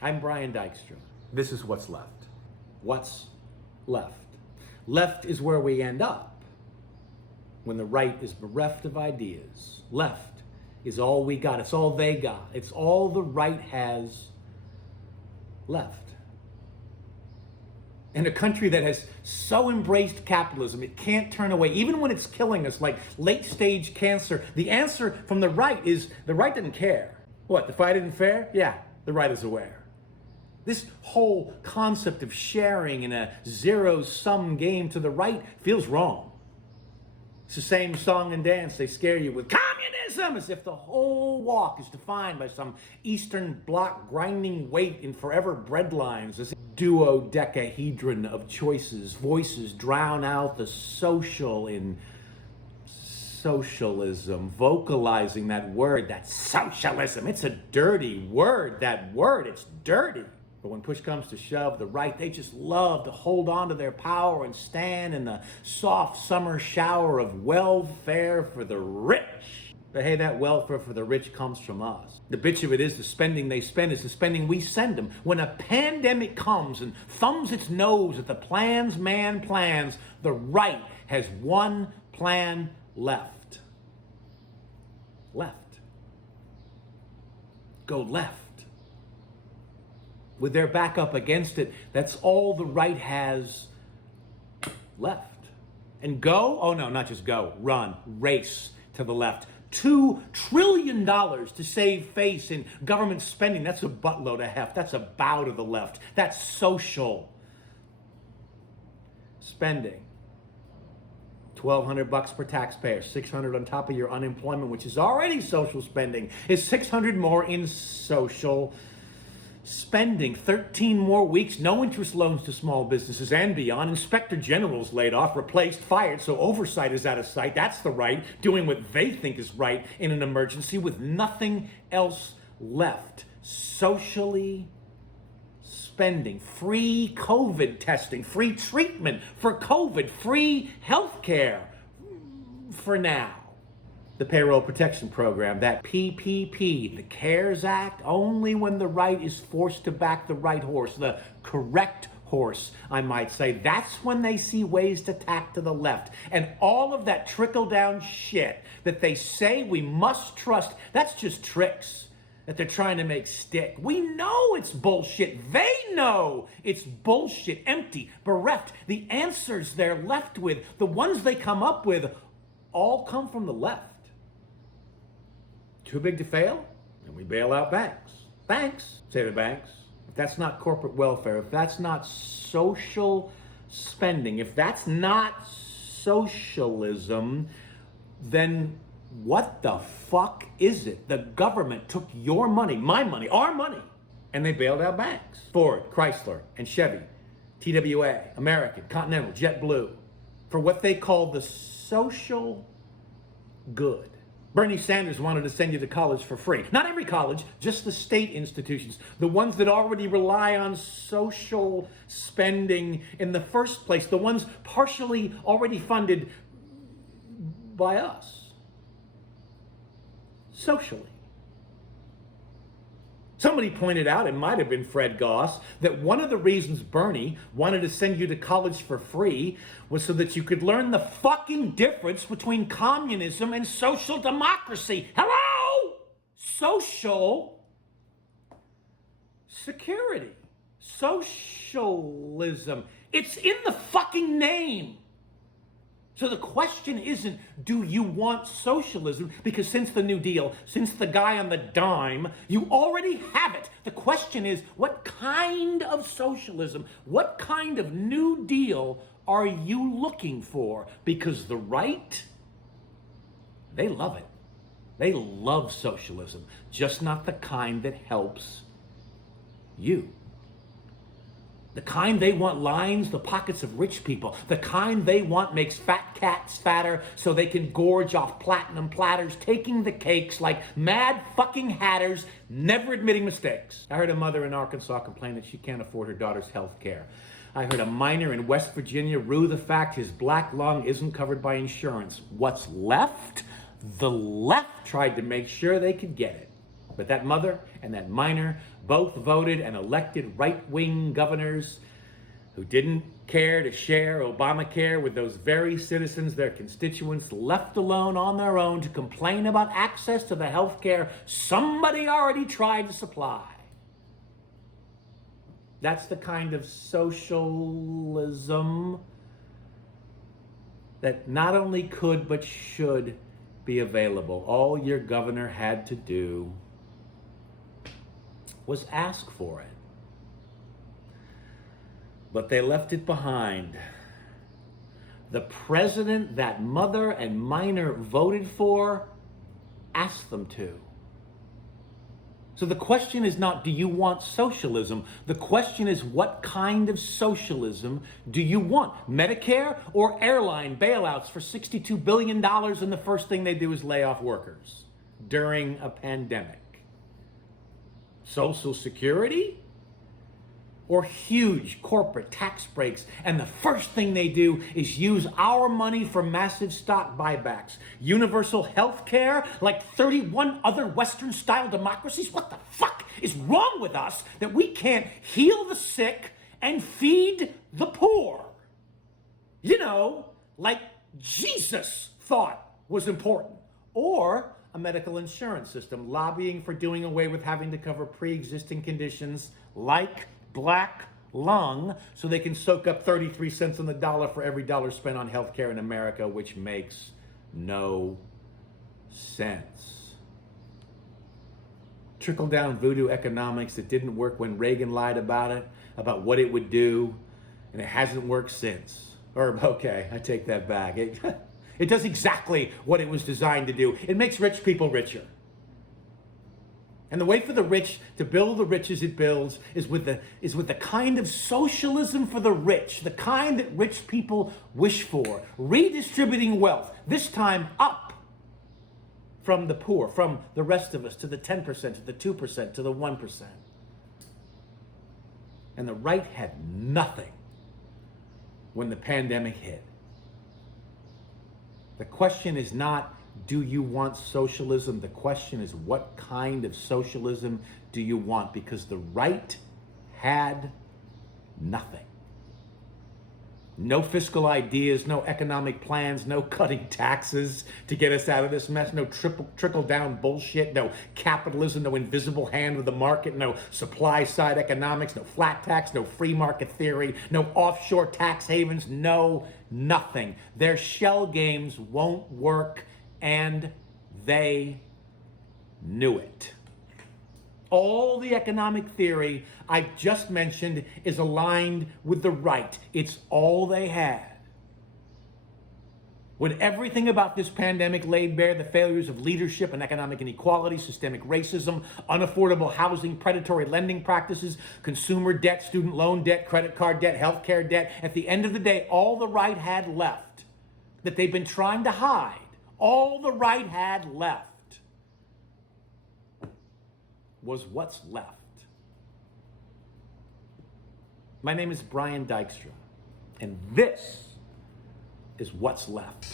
I'm Brian Dykstra. This is What's Left. What's left? Left is where we end up when the right is bereft of ideas. Left is all we got. It's all they got. It's all the right has left. In a country that has so embraced capitalism, it can't turn away, even when it's killing us like late stage cancer. The answer from the right is the right didn't care. What, the fight isn't fair? Yeah, the right is aware. This whole concept of sharing in a zero-sum game to the right feels wrong. It's the same song and dance they scare you with communism, as if the whole walk is defined by some Eastern Bloc grinding weight in forever breadlines, as if duodecahedron of choices, voices drown out the social in socialism, vocalizing that word, that socialism. It's a dirty word, that word, it's dirty. But when push comes to shove, the right, they just love to hold on to their power and stand in the soft summer shower of welfare for the rich. But hey, that welfare for the rich comes from us. The bitch of it is the spending they spend is the spending we send them. When a pandemic comes and thumbs its nose at the plans man plans, the right has one plan left. Left. Go left. With their back up against it, that's all the right has left. And go? Oh no, not just go. Run. Race to the left. $2 trillion to save face in government spending. That's a buttload of heft. That's a bow to the left. That's social spending. $1,200 per taxpayer, $600 on top of your unemployment, which is already social spending, is $600 more in social spending. 13 more weeks, no interest loans to small businesses and beyond. Inspector generals laid off, replaced, fired, so oversight is out of sight. That's the right, doing what they think is right in an emergency with nothing else left. Socially spending, free COVID testing, free treatment for COVID, free health care for now. The Payroll Protection Program, that PPP, the CARES Act, only when the right is forced to back the right horse, the correct horse, I might say. That's when they see ways to tack to the left. And all of that trickle-down shit that they say we must trust, that's just tricks that they're trying to make stick. We know it's bullshit. They know it's bullshit, empty, bereft. The answers they're left with, the ones they come up with, all come from the left. Too big to fail? Then we bail out banks. Banks, say the banks. If that's not corporate welfare, if that's not social spending, if that's not socialism, then what the fuck is it? The government took your money, my money, our money, and they bailed out banks. Ford, Chrysler, and Chevy, TWA, American, Continental, JetBlue, for what they call the social good. Bernie Sanders wanted to send you to college for free. Not every college, just the state institutions, the ones that already rely on social spending in the first place, the ones partially already funded by us. Socially. Somebody pointed out, it might have been Fred Goss, that one of the reasons Bernie wanted to send you to college for free was so that you could learn the fucking difference between communism and social democracy. Hello? Social security. Socialism. It's in the fucking name. So the question isn't, do you want socialism? Because since the New Deal, since the guy on the dime, you already have it. The question is, what kind of socialism, what kind of New Deal are you looking for? Because the right, they love it. They love socialism, just not the kind that helps you. The kind they want lines the pockets of rich people. The kind they want makes fat cats fatter so they can gorge off platinum platters, taking the cakes like mad fucking hatters, never admitting mistakes. I heard a mother in Arkansas complain that she can't afford her daughter's health care. I heard a miner in West Virginia rue the fact his black lung isn't covered by insurance. What's left? The left tried to make sure they could get it. But that mother and that miner both voted and elected right-wing governors who didn't care to share Obamacare with those very citizens their constituents left alone on their own to complain about access to the health care somebody already tried to supply. That's the kind of socialism that not only could but should be available. All your governor had to do was ask for it. But they left it behind. The president that mother and minor voted for asked them to. So the question is not, do you want socialism? The question is, what kind of socialism do you want? Medicare or airline bailouts for $62 billion and the first thing they do is lay off workers during a pandemic? Social Security? Or huge corporate tax breaks, and the first thing they do is use our money for massive stock buybacks. Universal health care like 31 other Western-style democracies? What the fuck is wrong with us that we can't heal the sick and feed the poor? You know, like Jesus thought was important. Or a medical insurance system lobbying for doing away with having to cover pre-existing conditions like black lung so they can soak up 33 cents on the dollar for every dollar spent on healthcare in America, which makes no sense. Trickle-down voodoo economics that didn't work when Reagan lied about it, about what it would do, and it hasn't worked since. Or, okay, I take that back. It does exactly what it was designed to do. It makes rich people richer. And the way for the rich to build the riches it builds is with the kind of socialism for the rich, the kind that rich people wish for, redistributing wealth, this time up from the poor, from the rest of us, to the 10%, to the 2%, to the 1%. And the right had nothing when the pandemic hit. The question is not, do you want socialism? The question is, what kind of socialism do you want? Because the right had nothing. No fiscal ideas, no economic plans, no cutting taxes to get us out of this mess, no trickle-down bullshit, no capitalism, no invisible hand with the market, no supply-side economics, no flat tax, no free market theory, no offshore tax havens, no nothing. Their shell games won't work, and they knew it. All the economic theory I've just mentioned is aligned with the right. It's all they had. When everything about this pandemic laid bare the failures of leadership and economic inequality, systemic racism, unaffordable housing, predatory lending practices, consumer debt, student loan debt, credit card debt, healthcare debt, at the end of the day, all the right had left that they've been trying to hide, all the right had left was what's left. My name is Brian Dykstra, and this is What's Left.